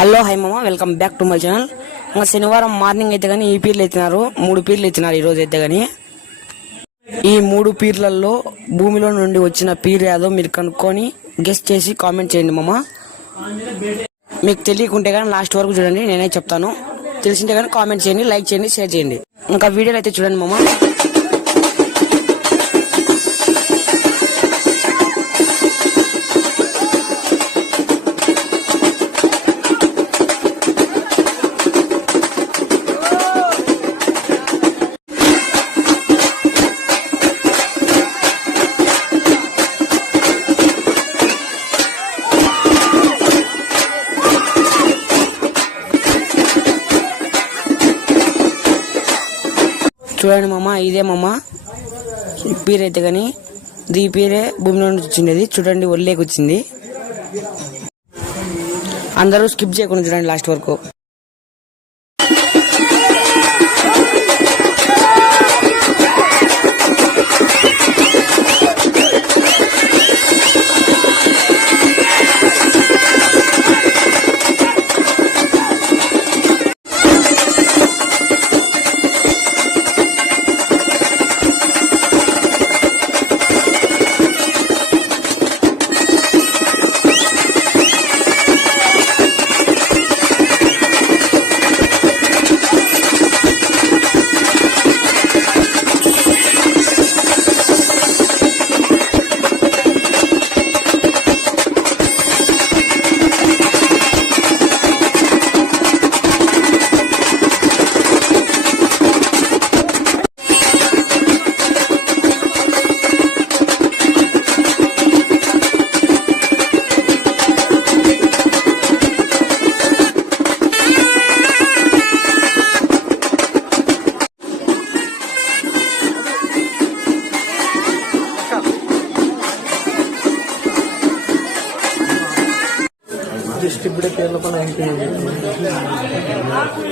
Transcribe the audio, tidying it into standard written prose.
Hello hi మామ, welcome back to my channel. ఇంకా శనివారం మార్నింగ్ అయితే కానీ ఈ పీర్లు ఎత్తినారు, 3 పీర్లు ఎత్తినారు ఈ రోజు అయితే కానీ. ఈ 3 పీర్లలో భూమిలో నుండి వచ్చిన పీర్ ఏదో మీరు కనుక్కొని గెస్ట్ చేసి కామెంట్ చేయండి మామ. మీకు తెలియకుంటే కానీ లాస్ట్ వరకు చూడండి, నేనే చెప్తాను. తెలిసింటే కానీ కామెంట్ చేయండి, లైక్ చేయండి, షేర్ చేయండి. ఇంకా వీడియోలు అయితే చూడండి మామ. చూడండి మామ, ఇదే మామ పీర్ అయితే కానీ. ఈ పీరే భూమిలో నుంచి వచ్చింది. చూడండి, ఒళ్ళేకి వచ్చింది. అందరూ స్కిప్ చేయకుండా చూడండి లాస్ట్ వరకు. డిస్ట్రిబ్యూటర్ పేర్ల పైన